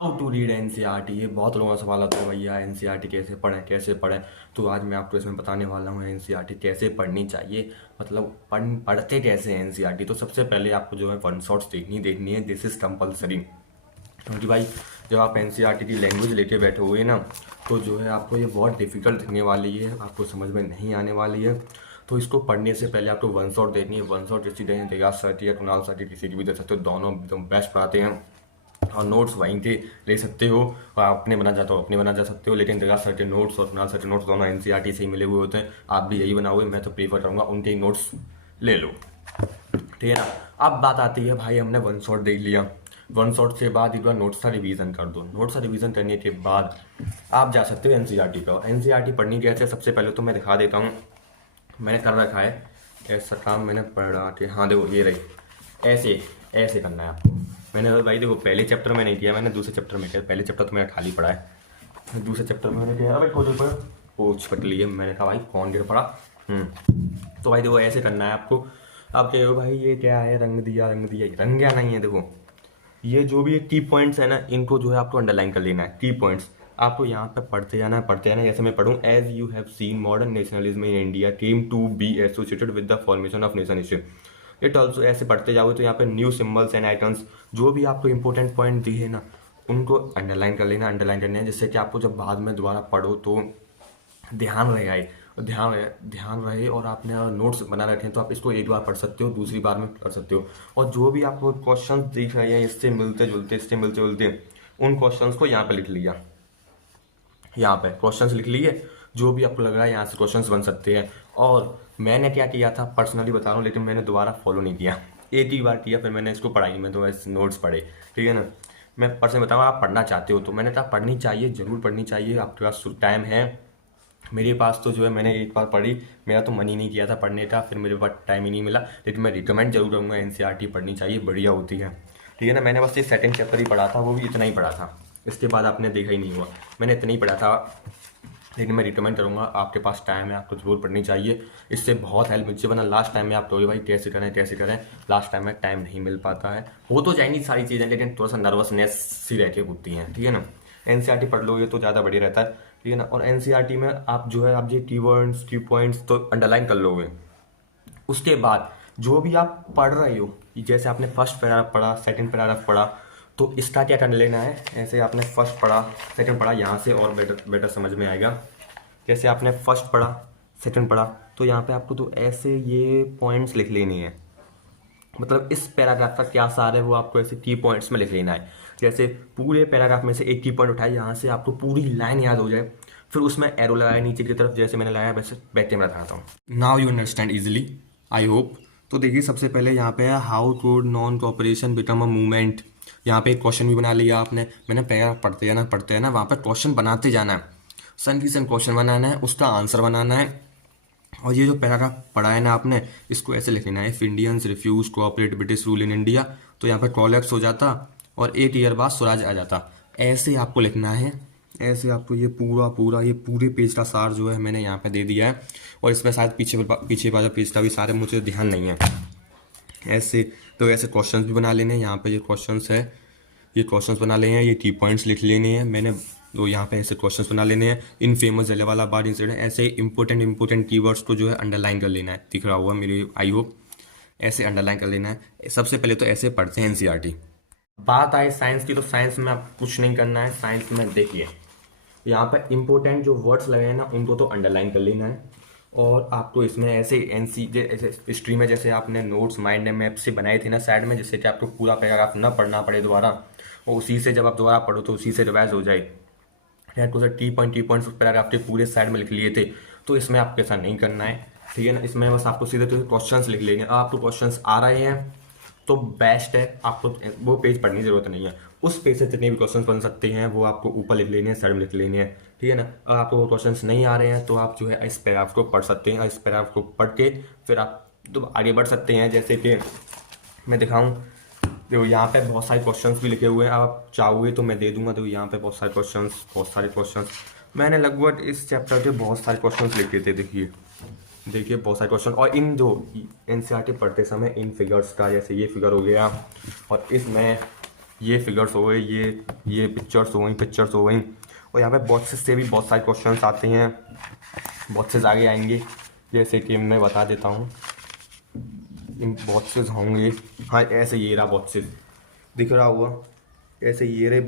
How to read NCERT. ये बहुत लोगों का सवाल आता है, भैया एनसीईआरटी कैसे पढ़ें। तो आज मैं आपको इसमें बताने वाला हूँ एनसीईआरटी कैसे पढ़नी चाहिए, मतलब पढ़ते कैसे हैं एनसीईआरटी। तो सबसे पहले आपको जो है वन शॉट्स देखनी है, दिस इज़ कंपलसरी। क्योंकि भाई जब आप एनसीईआरटी की लैंग्वेज लेके बैठे हुए ना, तो जो है आपको ये बहुत डिफिकल्ट दिखने वाली है, आपको समझ में नहीं आने वाली है। तो इसको पढ़ने से पहले आपको वन शॉट देखनी है। वन शॉट जैसी दें, तेजाज सर या कुणाल सर किसी की भी दे सकते हो, दोनों एकदम बेस्ट पढ़ाते हैं। और नोट्स वहीं के ले सकते हो, और अपने बना जाता हो अपने बना जा सकते हो, लेकिन तेजाज सर के नोट्स और कुणाल सर के नोट्स दोनों एनसीईआरटी से ही मिले हुए होते हैं। आप भी यही बनाओगे, मैं तो प्रीफर करूँगा उनके ही नोट्स ले लो, ठीक है ना। अब बात आती है, भाई हमने वन शॉट देख लिया, वन शॉट के बाद एक बार नोट्स का रिवीजन कर दो। नोट्स का रिवीजन करने के बाद आप जा सकते हो एनसीईआरटी का। एनसीईआरटी पढ़नी कैसे, सबसे पहले तो मैं दिखा देता हूँ, मैंने कर रखा है ऐसा काम, मैंने पढ़ा कि हाँ देखो ये रही, ऐसे ऐसे करना है आपको। मैंने भाई देखो पहले चैप्टर में नहीं किया, मैंने दूसरे चैप्टर में किया। पहले चैप्टर तो मेरा खाली पड़ा है, दूसरे चैप्टर में मैंने किया भाई खोजो पर पोछ पट लिए। मैंने कहा भाई कौन गिर पड़ा। तो भाई देखो ऐसे करना है आपको। अब कहो भाई ये क्या है, रंग दिया रंग गया नहीं है। देखो ये जो भी की पॉइंट्स है ना, इनको जो है आपको अंडरलाइन कर लेना है। की पॉइंट्स आपको यहाँ पे पढ़ते जाना है, पढ़ते जाना है। जैसे मैं पढ़ूँ, as you have seen modern nationalism in India came to be associated with the formation of nation state. It also, ऐसे पढ़ते जाओगे तो यहाँ पे न्यू सिम्बल्स एंड आइकन्स, जो भी आपको इंपॉर्टेंट पॉइंट दिए ना उनको अंडरलाइन कर लेना, अंडरलाइन करने हैं, जिससे कि आपको जब बाद में दोबारा पढ़ो तो ध्यान रहेगा ये, ध्यान रहे। और आपने नोट्स बना रखे हैं तो आप इसको एक बार पढ़ सकते हो, दूसरी बार में पढ़ सकते हो। और जो भी आपको क्वेश्चन दिख रहे हैं इससे मिलते जुलते उन क्वेश्चंस को यहाँ पे लिख लिया, यहाँ पे क्वेश्चंस लिख लिए, जो भी आपको लग रहा है यहाँ से क्वेश्चंस बन सकते हैं। और मैंने क्या किया था, पर्सनली बता रहा हूँ, लेकिन मैंने दोबारा फॉलो नहीं किया, एक ही बार किया, फिर मैंने इसको पढ़ाई में तो ऐसे नोट्स पढ़े, ठीक है ना। मैं पर्सनली बताऊँ, आप पढ़ना चाहते हो तो मैंने कहा पढ़नी चाहिए, ज़रूर पढ़नी चाहिए, आपके पास टाइम है। मेरे पास तो जो है मैंने एक बार पढ़ी, मेरा तो मन ही नहीं किया था पढ़ने का, फिर मेरे पास टाइम ही नहीं मिला। लेकिन मैं रिकमेंड जरूर करूँगा, एनसीईआरटी पढ़नी चाहिए, बढ़िया होती है, ठीक है ना। मैंने बस ये सेकंड चैप्टर ही पढ़ा था, वो भी इतना ही पढ़ा था, इसके बाद आपने देखा ही नहीं हुआ, मैंने इतना ही पढ़ा था। लेकिन मैं रिकमेंड करूँगा, आपके पास टाइम है आपको जरूर पढ़नी चाहिए, इससे बहुत हेल्प मिलती है। वरना लास्ट टाइम में आप कहोगे भाई कैसे करें, लास्ट टाइम में टाइम नहीं मिल पाता है। हो तो जाएंगी सारी चीज़ें, लेकिन थोड़ा सा नर्वसनेस सी रह के होती हैं, ठीक है ना। एनसीईआरटी पढ़ लोगे तो ज़्यादा बढ़िया रहता है, ठीक है ना। और एनसीईआरटी में आप जो है, आप ये कीवर्ड्स की पॉइंट्स तो अंडरलाइन कर लोगे। उसके बाद जो भी आप पढ़ रहे हो, जैसे आपने फर्स्ट पैराग्राफ पढ़ा, सेकंड पैराग्राफ पढ़ा, तो इसका क्या कर लेना है। ऐसे आपने फर्स्ट पढ़ा, सेकंड पढ़ा, यहाँ से और बेटर समझ में आएगा। जैसे आपने फर्स्ट पढ़ा, सेकंड पढ़ा, तो यहाँ पे आपको तो ऐसे ये पॉइंट्स लिख लेने हैं, मतलब इस पैराग्राफ का क्या सार है वो आपको ऐसे की पॉइंट्स में लिख लेना है। जैसे पूरे पैराग्राफ में से एक की पॉइंट उठाए, यहाँ से आपको पूरी लाइन याद हो जाए, फिर उसमें एरो लगाया नीचे की तरफ, जैसे मैंने लगाया वैसे बैक कैमरा दिखाता हूँ। Now you understand easily, I hope. तो देखिए सबसे पहले यहाँ पे है, how to non cooperation become a movement. यहाँ पे एक क्वेश्चन भी बना लिया आपने। मैंने पैराग्राफ पढ़ते जाना, वहाँ पर क्वेश्चन बनाते जाना है, सन की सन क्वेश्चन बनाना है, उसका आंसर बनाना है। और ये जो पैराग्राफ पढ़ा है ना आपने, इसको ऐसे लिख लेना है, if Indians refuse cooperate British rule in India, तो यहाँ पे कॉलेप्स हो जाता और 8 ईयर बाद स्वराज आ जाता। ऐसे आपको लिखना है, ऐसे आपको ये पूरा ये पूरे पेज का सार जो है मैंने यहाँ पे दे दिया है। और इसमें शायद पीछे वाला पेज का भी सारे मुझे ध्यान नहीं है। ऐसे तो ऐसे क्वेश्चंस भी बना लेने हैं, यहाँ पे ये क्वेश्चंस है, ये क्वेश्चंस बना लेने हैं, ये की पॉइंट्स लिख लेने हैं मैंने। तो यहाँ पे ऐसे क्वेश्चंस बना लेने हैं, इन फेमस जलियांवाला बाग इंसिडेंट, ऐसे इंपॉर्टेंट कीवर्ड्स को जो है अंडरलाइन कर लेना है। दिख रहा होगा मेरे, आई होप, ऐसे अंडरलाइन कर लेना है। सबसे पहले तो ऐसे पढ़ते हैं एनसीईआरटी। बात आए साइंस की, तो साइंस में आप कुछ नहीं करना है। साइंस में देखिए यहाँ पर इंपॉर्टेंट जो वर्ड्स लगे हैं ना, उनको तो अंडरलाइन कर लेना है। और आपको इसमें ऐसे ऐसे हिस्ट्री में जैसे आपने नोट्स माइंड मैप से बनाए थे ना साइड में, जिससे कि आपको पूरा पैराग्राफ ना पढ़ना पड़े दोबारा, और उसी से जब आप दोबारा पढ़ो तो उसी से रिवाइज हो जाए। तो सर टी पॉइंट्स उस पैराग्राफ के पूरे साइड में लिख लिए थे, तो इसमें आपको ऐसा नहीं करना है, ठीक है ना। इसमें बस आपको सीधे तो क्वेश्चंस लिख लेंगे। आपको क्वेश्चंस आ रहे हैं तो बेस्ट है, आपको वो पेज पढ़ने की जरूरत नहीं है। उस पेज से जितने भी क्वेश्चंस बन सकते हैं वो आपको ऊपर लिख लेने हैं, साइड में लिख लेने हैं, ठीक है ना। अगर आपको वो क्वेश्चंस नहीं आ रहे हैं तो आप जो है इस पैराग्राफ को पढ़ सकते हैं। इस पैराग्राफ को पढ़ के फिर आप तो आगे बढ़ सकते हैं। जैसे कि मैं दिखाऊं, देखो यहाँ पे बहुत सारे क्वेश्चंस भी लिखे हुए हैं, आप चाहोगे तो मैं दे दूंगा। देखो यहाँ पे बहुत सारे क्वेश्चंस मैंने लगभग इस चैप्टर के बहुत सारे क्वेश्चंस लिखे थे। देखिए बहुत सारे क्वेश्चन। और इन जो एनसीईआरटी पढ़ते समय इन फिगर्स का, जैसे ये फिगर हो गया, और इसमें ये फिगर्स हो गए, ये पिक्चर्स हो गई। और यहाँ पे बॉक्सेस से भी बहुत सारे क्वेश्चंस आते हैं, बॉक्सेस आगे आएंगे, जैसे कि मैं बता देता हूँ। इन बॉक्सेस होंगे, हाँ ऐसे ये रहा बॉक्सेस, दिख रहा हुआ ऐसे ये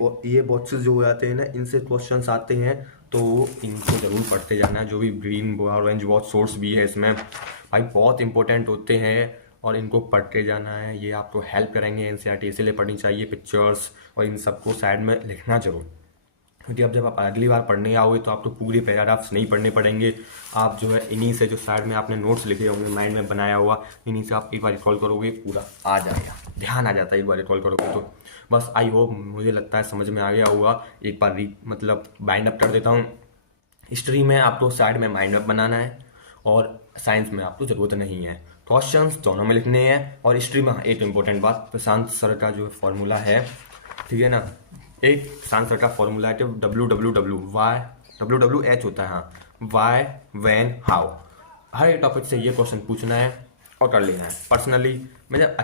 बॉक्सेस जो हो जाते हैं ना, इनसे क्वेश्चंस आते हैं, तो इनको ज़रूर पढ़ते जाना है। जो भी ग्रीन ऑरेंज बहुत सोर्स भी है इसमें भाई, बहुत इंपॉर्टेंट होते हैं और इनको पढ़ते जाना है। ये आपको हेल्प करेंगे, एनसीईआरटी इसीलिए पढ़नी चाहिए। पिक्चर्स और इन सबको साइड में लिखना जरूर, क्योंकि अब जब आप अगली बार पढ़ने आओगे तो आपको पूरे पैराग्राफ्स नहीं पढ़ने पड़ेंगे। आप जो है इन्हीं से, जो साइड में आपने नोट्स लिखे होंगे माइंड में बनाया हुआ, इन्हीं से आप एक बार रिकॉल करोगे, पूरा आ जाएगा, ध्यान आ जाता है एक बार रिकॉल करोगे तो। बस आई होप, मुझे लगता है समझ में आ गया होगा। एक बार मतलब बाइंड अप कर देता हूँ। हिस्ट्री में आपको साइड में माइंड अप बनाना है, और साइंस में आपको ज़रूरत नहीं है। क्वेश्चंस दोनों में लिखने हैं। और हिस्ट्री में एक इम्पोर्टेंट बात, प्रशांत सर का जो फॉर्मूला है, ठीक है ना, एक प्रशांत सर का फॉर्मूला है कि WWH होता है, हाँ, वाई, व्हेन, हाउ। हर एक टॉपिक से ये क्वेश्चन पूछना है और कर लेना है। पर्सनली मतलब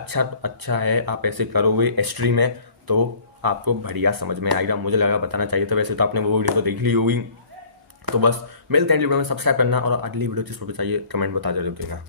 अच्छा है, आप ऐसे करोगे हिस्ट्री में तो आपको बढ़िया समझ में आएगा। मुझे लगा बताना चाहिए था, वैसे तो आपने वो वीडियो तो देख ली होगी। तो बस मिलते हैं अगली वीडियो में, सब्सक्राइब करना, और अगली वीडियो किस पर चाहिए कमेंट बता जरूर देना।